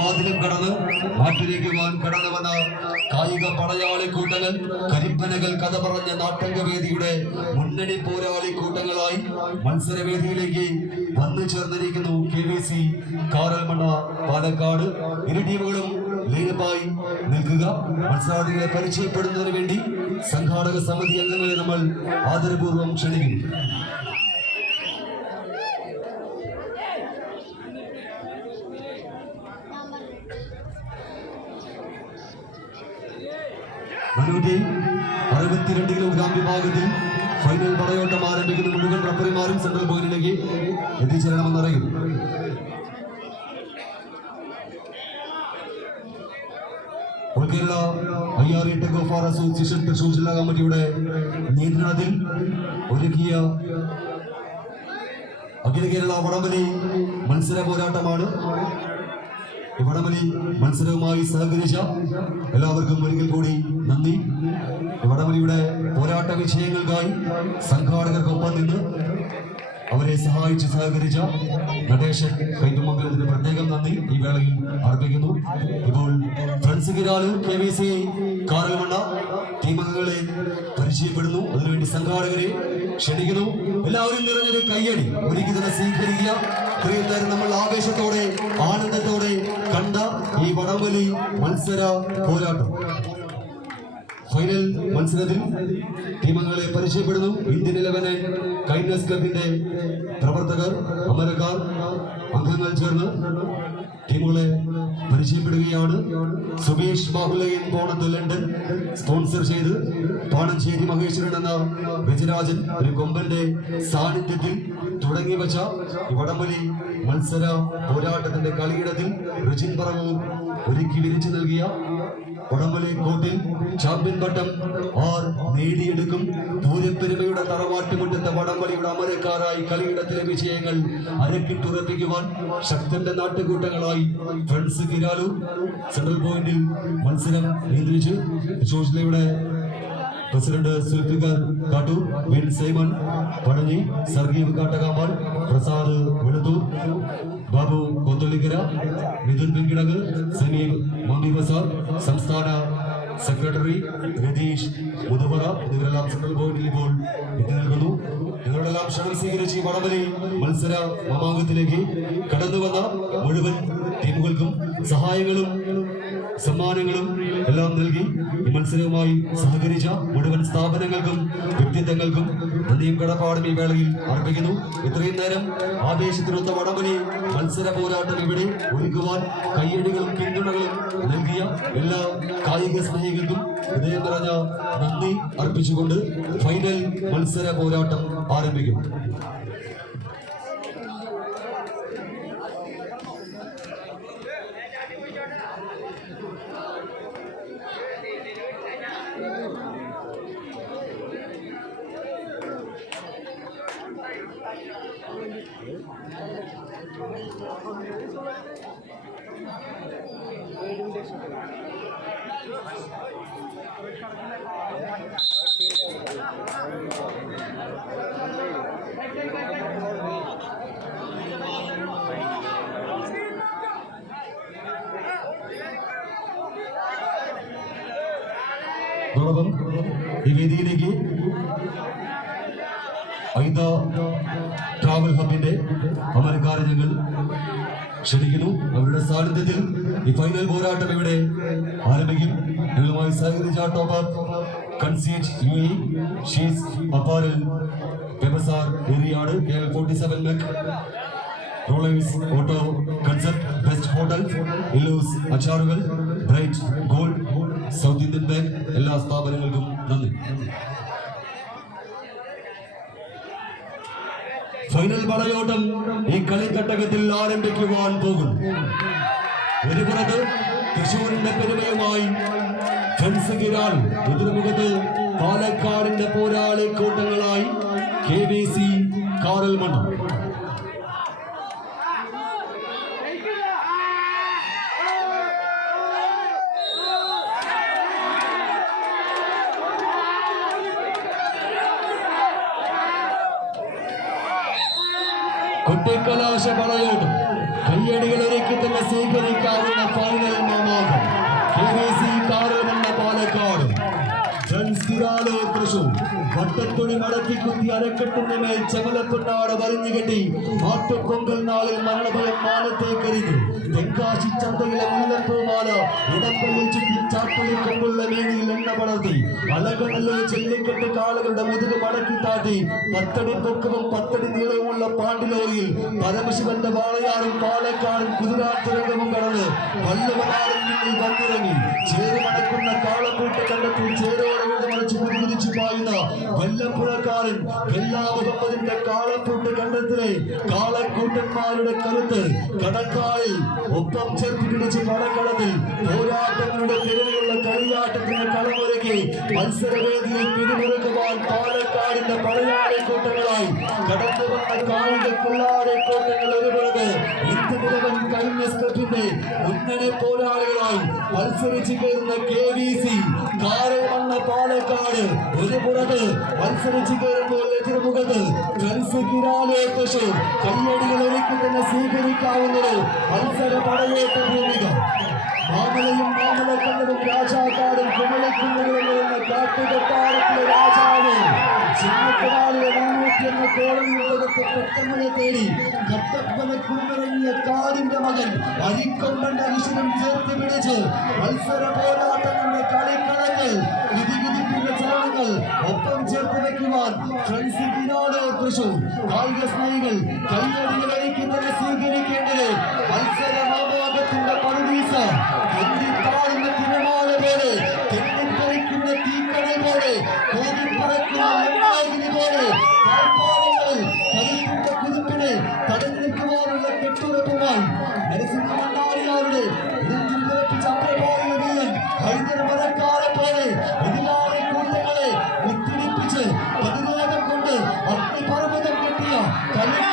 വാതിലും കടന്ന് നാട്ടിലേക്ക് പോകാൻ കടന്നു വന്ന കായിക പടയാളി കൂട്ടങ്ങൾ കരിപ്പനകൾ കഥ പറഞ്ഞ നാട്ടംഗവേദിയുടെ മുന്നണി പോരാളി കൂട്ടങ്ങളായി മത്സരവേദിയിലേക്ക് വന്നു ചേർന്നിരിക്കുന്നു K V C Karalmanna Palakkad. ഇരു ടീമുകളും ലീനമായി നിൽക്കുക. മത്സരാർത്ഥികളെ പരിചയപ്പെടുന്നതിന് വേണ്ടി സംഘാടക സമിതി അംഗങ്ങളെ നമ്മൾ ആദരപൂർവം ക്ഷണിക്കുന്നു. നാനൂറ്റി അറുപത്തിരണ്ട് കിലോഗ്രാം വിഭാഗത്തിൽ ഫൈനൽ പടയോട്ടം ആരംഭിക്കുന്ന മുഴുവൻ റഫറിമാരും സെൻട്രൽ പോയിന്റിലേക്ക് എത്തിച്ചേരണമെന്ന് അറിയുന്നു Kerala I R association Thrissur ജില്ലാ കമ്മിറ്റിയുടെ നിയന്ത്രണത്തിൽ ഒരുക്കിയ അഖില കേരള വടംവലി മത്സര പോരാട്ടമാണ്. ഈ വടംവലി മത്സരവുമായി സഹകരിച്ച എല്ലാവർക്കും ഒരിക്കൽ കൂടി നന്ദി. ഇവിടമലിയുടെ പോരാട്ട വിഷയങ്ങൾക്കായി സംഘാടകർക്കൊപ്പം നിന്ന് അവരെ സഹായിച്ച് സഹകരിച്ച നടേശൻ കൈതുമംഗലത്തിന് പ്രത്യേകം നന്ദി. ഈ വേളയിൽ അർപ്പിക്കുന്നു. ഇപ്പോൾ ഫ്രണ്ട്സ് കിരാലും കെ വി സി കാറൽമണ്ണ ടീമംഗങ്ങളെ പരിചയപ്പെടുന്നു. അതിനുവേണ്ടി സംഘാടകരെ ക്ഷണിക്കുന്നു. എല്ലാവരും നിറഞ്ഞൊരു കയ്യടി. ഒരുക്കി തന്നെ സ്വീകരിക്കുക ഇത്രയും നമ്മൾ ആവേശത്തോടെ ആനന്ദത്തോടെ കണ്ട ഈ വടംവലി മത്സര പോരാട്ടം. ഫൈനൽ മത്സരത്തിൽ ടീമംഗങ്ങളെ പരിചയപ്പെടുന്നു. ഇന്ത്യൻ ഇലവന് കൈൻഡ്നസ് ക്ലബിന്റെ പ്രവർത്തകർ അമരക്കാർ അംഗങ്ങൾ ചേർന്ന് ടീമുകളെ പരിചയപ്പെടുകയാണ്. സുമേഷ് ബാഹുലയൻ പോണത്ത് ലണ്ടൻ സ്പോൺസർ ചെയ്ത് പാണഞ്ചേരി മഹേശ്വരൻ എന്ന ഗജരാജൻ ഒരു കൊമ്പന്റെ സാന്നിധ്യത്തിൽ തുടങ്ങി വച്ച വടംവലി മത്സര പോരാട്ടത്തിന്റെ കളിയിടത്തിൽ റിജിൻ പറവൂർ ഒരുക്കി വിരിച്ചു നൽകിയ വടംവലി കോട്ടിൽ ചാമ്പ്യൻ പട്ടം ആർ നേടിയെടുക്കും. പൂരപ്പെരുമയുടെ തറവാട്ടുമുറ്റത്തെ വടംവലിയുടെ അമരക്കാരായി കളിയിടത്തിലെ വിജയങ്ങൾ അരക്കിട്ടുറപ്പിക്കുവാൻ ശക്തന്റെ നാട്ടുകൂട്ടങ്ങളായി ഫ്രണ്ട്സ് കിരാലു സെൻട്രൽ പോയിന്റിൽ മത്സരം നിയന്ത്രിച്ച്. ചോസ്ലയുടെ പ്രസിഡന്റ് സുൽഫിക്കർ കാട്ടൂർ വിൻ സൈമൺ പഴഞ്ഞി സർഗീവ് കാട്ടകാമാൾ പ്രസാദ് വെളുത്തൂർ ബാബു കൊത്തളിക്കര മിഥുൻ പിങ്കിടക് സമീപ് മമ്മി ബസാർ സംസ്ഥാന സെക്രട്ടറി രതീഷ് മുതുമറ എന്നിവരെല്ലാം സെൻട്രൽ പോയിന്റിൽ ഇപ്പോൾ എത്തി നിൽക്കുന്നു നിങ്ങളുടെല്ലാം ക്ഷണം സ്വീകരിച്ച് വടംവലി മത്സര മാമാങ്കത്തിലേക്ക് കടന്നു വന്ന മുഴുവൻ ടീമുകൾക്കും സഹായങ്ങളും സമ്മാനങ്ങളും എല്ലാം നൽകി ഈ മത്സരവുമായി സഹകരിച്ച മുഴുവൻ സ്ഥാപനങ്ങൾക്കും വ്യക്തിത്വങ്ങൾക്കും നന്ദിയും കടപ്പാടും ഈ വേളയിൽ അർപ്പിക്കുന്നു. ഇത്രയും നേരം ആവേശത്തിനൊത്ത വടമനെ മത്സര പോരാട്ടം ഇവിടെ ഒരുക്കുവാൻ കയ്യടികളും പിന്തുണകളും നൽകിയ എല്ലാ കായിക സ്നേഹികൾക്കും ഹൃദയം നിറഞ്ഞ നന്ദി അർപ്പിച്ചുകൊണ്ട് ഫൈനൽ മത്സര പോരാട്ടം ആരംഭിക്കും അതോടൊപ്പം ഈ വേദിയിലേക്ക് ഐത ട്രാവൽ ഹബിന്റെ അമരക്കാരെ ഞങ്ങൾ ക്ഷണിക്കുന്നു. അവരുടെ സാന്നിധ്യത്തിൽ ഈ ഫൈനൽ പോരാട്ടം ഇവിടെ ആരംഭിക്കും. ഞങ്ങളുമായി സഹകരിച്ച auto best hotel bright south Indian bank എല്ലാ സ്ഥാപനങ്ങൾക്കും നന്ദി. ഫൈനൽ പടയോട്ടം ഈ കളിക്കട്ടകത്തിൽ ആരംഭിക്കുവാൻ പോകും ഒരു പുറത്ത് തൃശൂരിന്റെ പെരുമയുമായി എതിർമുഖത്ത് പാലക്കാടിന്റെ പോരാളി കൂട്ടങ്ങളായി കെ ബി സി കാറൽമണ്ണ അരക്കെട്ടിന്റെ മേൽ ചമലപ്പെട്ടാട് വരിഞ്ഞു കെട്ടി. ആട്ടുപൊങ്കൽ നാളിൽ മരണഭയം മാനത്തേക്കെറിഞ്ഞു തെങ്കാശി ചന്തയിലെ മുല്ലപ്പൂമാല ഇടപ്പള്ളിൽ ചുറ്റി ചാട്ടുളി കൊമ്പുള്ള മേനിയിൽ എണ്ണ പടർത്തി. അലകടലിൽ ചെല്ലിക്കെട്ട് കാളുകളുടെ മുതുക് മടക്കി താട്ടി പത്തടി പൊക്കവും പത്തടി നീളവുമുള്ള പാണ്ടിലോറിയിൽ പരമശിവന്റെ വാളയാറും പാലക്കാടും കുതിരാട്ടിരകവും കടന്ന് വല്ലുവനാടും മുന്നിൽ വന്നിറങ്ങി ചേരുമടക്കുന്ന കാളക്കൂട്ട് കണ്ടെത്തി ചേരോടെ വിടുമറിച്ച് കുതിച്ചു പായുന്ന വല്ലപ്പുഴക്കാരൻ എല്ലാ മുഹമ്മദിന്റെ കാളക്കൂട്ട് കണ്ടെത്തിലെ കാളക്കൂട്ടന്മാരുടെ കരുത്ത് കടക്കാളിൽ ഒപ്പം ചേർത്ത് പിടിച്ച് കടക്കടത്തിൽ പോരാട്ടങ്ങളുടെ നിലവിലുള്ള കളിയാട്ടത്തിന് കളമൊരുക്കി മത്സരവേദിയിൽ പിടിമുറുക്കുവാൻ പാലക്കാടിന്റെ പടയാളി കൂട്ടങ്ങളായി കടന്നു വന്ന കാളിന്റെ പിള്ളാരെ കൂട്ടങ്ങൾ ഒരുപുറത്ത് കഴിഞ്ഞ സ്റ്റെപ്പിന്റെ മുന്നണി പോരാളികളായി മത്സരിച്ചു കയറുന്ന K V C Karalmanna Palakkad ഒരു പുറത്ത് മത്സരിച്ചു കയറുമ്പോൾ എതിർമുഖത്ത് തൃശൂർ. കയ്യടികൾ ഒരുക്കി തന്നെ സ്വീകരിക്കാവുന്നത് മത്സര പടയേറ്റ ഭൂമിക. മാമലയും മാമലക്കണ്ണനും രാജാക്കാരും കുമലക്കുന്നുകളും എന്ന കാട്ടുകൊട്ടാരത്തിലെ രാജാവ് ചിന്നക്കനാലിലെ എന്ന പെട്ടെന്ന് തേടി കട്ടപ്പന കാടിന്റെ മകൻ അരിക്കൊമ്പന്റെ അരിശനം ചേർത്ത് പിടിച്ച് മത്സര പോരാട്ടങ്ങളുടെ കളിക്കളങ്ങൾ കുതികുതിപ്പിന്റെ ചലനങ്ങൾ ഒപ്പം ചേർത്ത് വെക്കുവാൻ ഫ്രണ്ട്സിനോട് തൃശൂർ. കായിക സ്നേഹികൾ കയ്യടികൾ എനിക്ക് തന്നെ സ്വീകരിക്കേണ്ടത് മത്സര 전략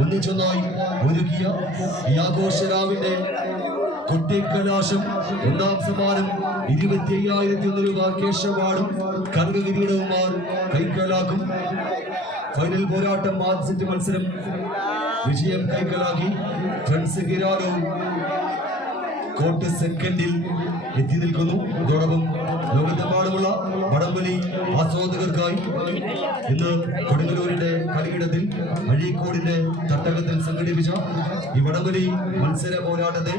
ഒന്നിച്ചൊന്നായി ഒരുക്കിയ ഈ ആഘോഷരാവിന്റെ കൊട്ടിക്കലാശം ഒന്നാം സമ്മാനം ഇരുപത്തി അയ്യായിരത്തി ഒന്ന് രൂപ കേശവാടും കനകകിരീടവുമാർ കൈക്കലാക്കും. ഫൈനൽ പോരാട്ടം ആദ്യ സെറ്റ് മത്സരം വിജയം കൈക്കലാക്കി. ഫ്രണ്ട്സ് കിരാടവും കോട്ട് സെക്കൻഡിൽ എത്തി നിൽക്കുന്നു. ഇതോടൊപ്പം വടംവലി ആസ്വാദകർക്കായി ഇന്ന് കൊടുങ്ങല്ലൂരിന്റെ കളിയിടത്തിൽ അഴീക്കോടിന്റെ തട്ടകത്തിൽ സംഘടിപ്പിച്ച ഈ വടംവലി മത്സര പോരാട്ടത്തെ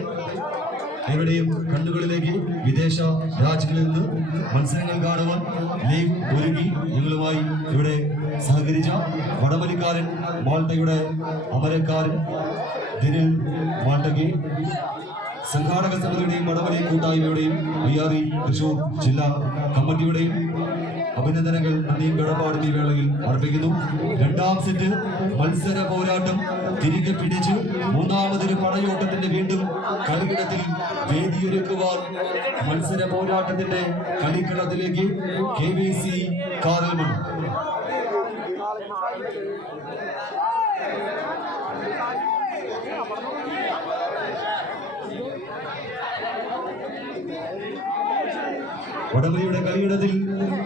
എവിടെയും കണ്ണുകളിലേക്ക് വിദേശ രാജ്യങ്ങളിൽ നിന്ന് മത്സരങ്ങൾ കാണുവാൻ ലീഗ് ഒരുങ്ങി ഞങ്ങളുമായി ഇവിടെ സഹകരിച്ച വടംവലിക്കാരൻ മാൾട്ടയുടെ അമരക്കാരൻ ദിനിൽ മാൾട്ടയ്ക്ക് സംഘാടക സമിതിയുടെയും വടവലി കൂട്ടായ്മയുടെയും വിയാറി തൃശൂർ ജില്ലാ കമ്മിറ്റിയുടെയും അഭിനന്ദനങ്ങൾ നന്ദിയും കടപ്പാടും ഈ വേളയിൽ അർപ്പിക്കുന്നു. രണ്ടാം സെറ്റ് മത്സര പോരാട്ടം തിരികെ പിടിച്ച് മൂന്നാമതൊരു പടയോട്ടത്തിന്റെ വീണ്ടും കളിക്കിടത്തിൽ വേദിയൊരുക്കുവാൻ മത്സര പോരാട്ടത്തിന്റെ കളിക്കളത്തിലേക്ക് കെ വി സി കാറൽമൺ വടവലിയുടെ കളിയിടത്തിൽ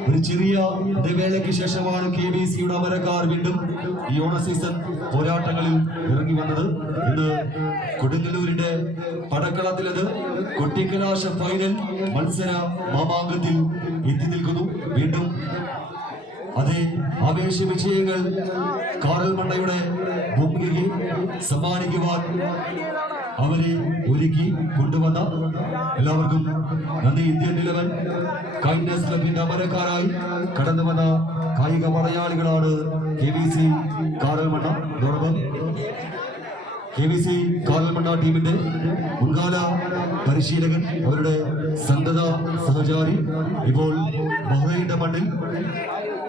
ഒരു ചെറിയ ഇടവേളയ്ക്ക് ശേഷമാണ് കെ ബി സിയുടെ അമരക്കാർ വീണ്ടും ഈ ഓണ സീസൺ പോരാട്ടങ്ങളിൽ ഇറങ്ങി വന്നത്. ഇന്ന് കൊടുങ്ങല്ലൂരിന്റെ പടക്കളത്തിലത് കൊട്ടിക്കലാശ ഫൈനൽ മത്സര മാമാങ്കത്തിൽ എത്തി നിൽക്കുന്നു. വീണ്ടും അതേ ആവേശ വിജയങ്ങൾ കാറൽ മണ്ണയുടെ ഭൂമിയിൽ സമ്മാനിക്കുവാൻ അവരെ ഒരുക്കി കൊണ്ടുവന്ന എല്ലാവർക്കും നന്ദി. ഇന്ത്യൻ ഇലവൻ കൈൻഡ്നസ് ക്ലബിന്റെ അമരക്കാരായി കടന്നു വന്ന കായിക മലയാളികളാണ് കെ വി സി കാറൽമണ്ണ അതോടൊപ്പം കെ വി സി കാറൽമണ്ണ ടീമിന്റെ മുൻകാല പരിശീലകൻ അവരുടെ സന്തത സഹചാരി ഇപ്പോൾ ബഹ്റൈന്റെ മണ്ണിൽ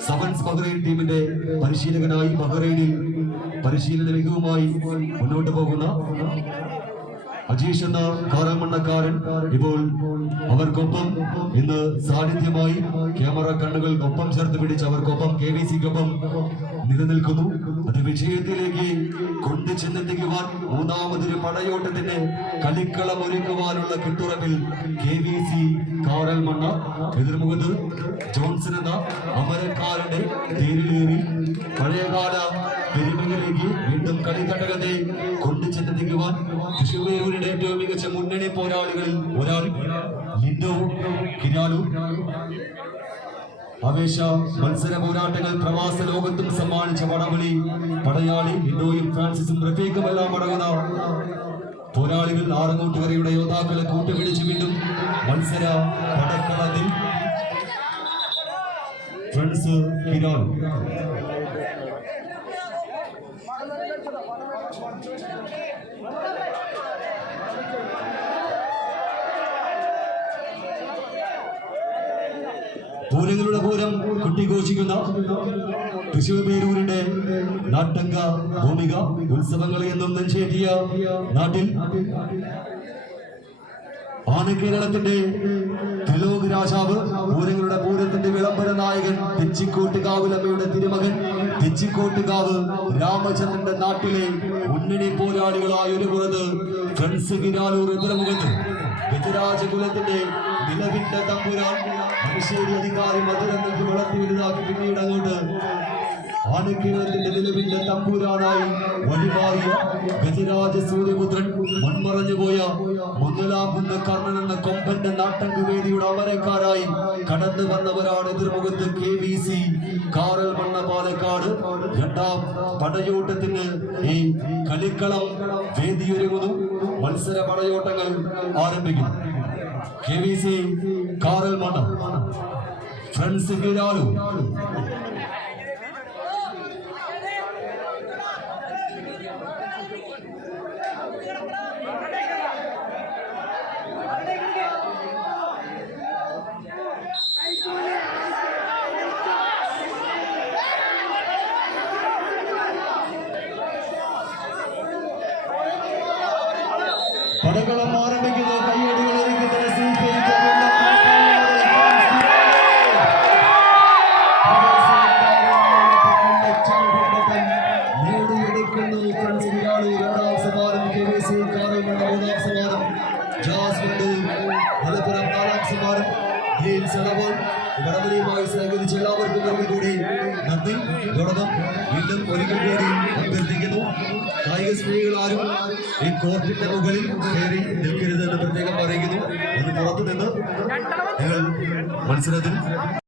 സവൻസ് ബഹ്റൈൻ ടീമിന്റെ പരിശീലകനായി ബഹ്റൈനിൽ പരിശീലന മികവുമായി മുന്നോട്ട് പോകുന്ന അജീഷ് എന്ന കാറൽമണ്ണക്കാരൻ ഇപ്പോൾ അവർക്കൊപ്പം ഇന്ന് സാന്നിധ്യമായി ക്യാമറ കണ്ണുകൾ ഒപ്പം ചേർത്ത് പിടിച്ച് അവർക്കൊപ്പം കെ വി സിക്കൊപ്പം നിലനിൽക്കുന്നു. അത് വിജയത്തിലേക്ക് കൊണ്ടു ചെന്നെത്തിക്കുവാൻ മൂന്നാമതൊരു പടയോട്ടത്തിന് കളിക്കളം ഒരുക്കുവാനുള്ള കിട്ടുറപ്പിൽ കെ വി സി കാറൽമണ്ണ എതിർമുഖത്ത് ജോൺസൺ എന്ന അമരക്കാരന്റെ തേരിലേറി. പഴയകാല പെരുമകളിലേക്ക് വീണ്ടും കളിത്തട്ടകത്തെ കൊണ്ടു ചെന്നെത്തിക്കുവാൻ തൃശ്ശൂരൂരിന്റെ ഏറ്റവും മികച്ച മുന്നണി പോരാളികളിൽ ഒരാൾ ലിൻഡോ കിരാലു. ആവേശ മത്സര പോരാട്ടങ്ങൾ പ്രവാസ ലോകത്തും സമ്മാനിച്ച വടവളി പടയാളി ലിൻഡോയും ഫ്രാൻസിസും റഫീഖുമെല്ലാം അടങ്ങുന്ന പോരാളികൾ ആറങ്ങോട്ടുകരയുടെ യോദ്ധാക്കളെ കൂട്ടുപിടിച്ച് വീണ്ടും മത്സര പടക്കളത്തിൽ ഫ്രണ്ട്സ് കിരാലു. പൂരങ്ങളുടെ പൂരം കുട്ടിഘോഷിക്കുന്ന തൃശൂർ പേരൂരിന്റെ നാട്ടങ്ക ഭൂമിക ഉത്സവങ്ങളെ എന്നും നെഞ്ചേറ്റിയ നാട്ടിൽ ആനക്കേരളത്തിന്റെ ത്രിലോക് രാജാവ് പൂരങ്ങളുടെ പൂരത്തിന്റെ വിളംബര നായകൻ തെച്ചിക്കോട്ടുകാവിലമ്മയുടെ തിരുമകൻ തെച്ചിക്കോട്ടുകാവ് രാമചന്ദ്രന്റെ നാട്ടിലെ മുന്നണി പോരാളികളായ ഒരു പുറത്ത് ഫ്രണ്ട്സ് കിരാലൂർ എതിർമുഖത്ത് ഗജരാജകുലത്തിന്റെ നിലവിന്റെ തമ്പുരാൻ മനുഷ്യരി അധികാരി മധുരം നൽകി വളർത്തി വലുതാക്കി പിന്നീട് അങ്ങോട്ട്. ആനക്കിരണത്തിന്റെ നിലവിന്റെ തമ്പൂരാനായി വഴിമാറിയ ഗജരാജ സൂര്യപുത്രൻ മൺമറഞ്ഞു പോയ മുതലാകുന്ന കർണൻ എന്ന കൊമ്പന്റെ നാട്ടങ്കുവേദിയുടെ അമരക്കാരായി കടന്നു വന്നവരാണ് എതിർമുഖത്ത് K V C Karalmanna Palakkad രണ്ടാം പടയോട്ടത്തിന് ഈ കളിക്കളം വേദിയൊരുങ്ങുന്നു. മത്സര പടയോട്ടങ്ങൾ ആരംഭിക്കുന്നു. K V C Karalmanna friends Kiralu പടകളം ആരംഭിക്കുന്നു കയ്യടികൾ ഒരുക്കുന്നത് നേടിയെടുക്കുന്നു ഫ്രണ്ട്സ് വിരാളി രണ്ടാം സമ്മാനം കെ വി സി കാറൽമണ്ണ മൂന്നാം സമ്മാനം ജാസ്മിന്റെ മലപ്പുറം നാലാം സമ്മാനം ജെയിംസ് അളവോൾ വടവലിയുമായി സഹകരിച്ച കൂടി നന്ദി തുടർന്ന് വീണ്ടും ഒരിക്കൽ കൂടി അഭ്യർത്ഥിക്കുന്നു കായിക ഈ കോർട്ടിന്റെ മുകളിൽ കയറി നിൽക്കരുതെന്ന് പ്രത്യേകം അറിയിക്കുന്നു ഒന്ന് പുറത്തു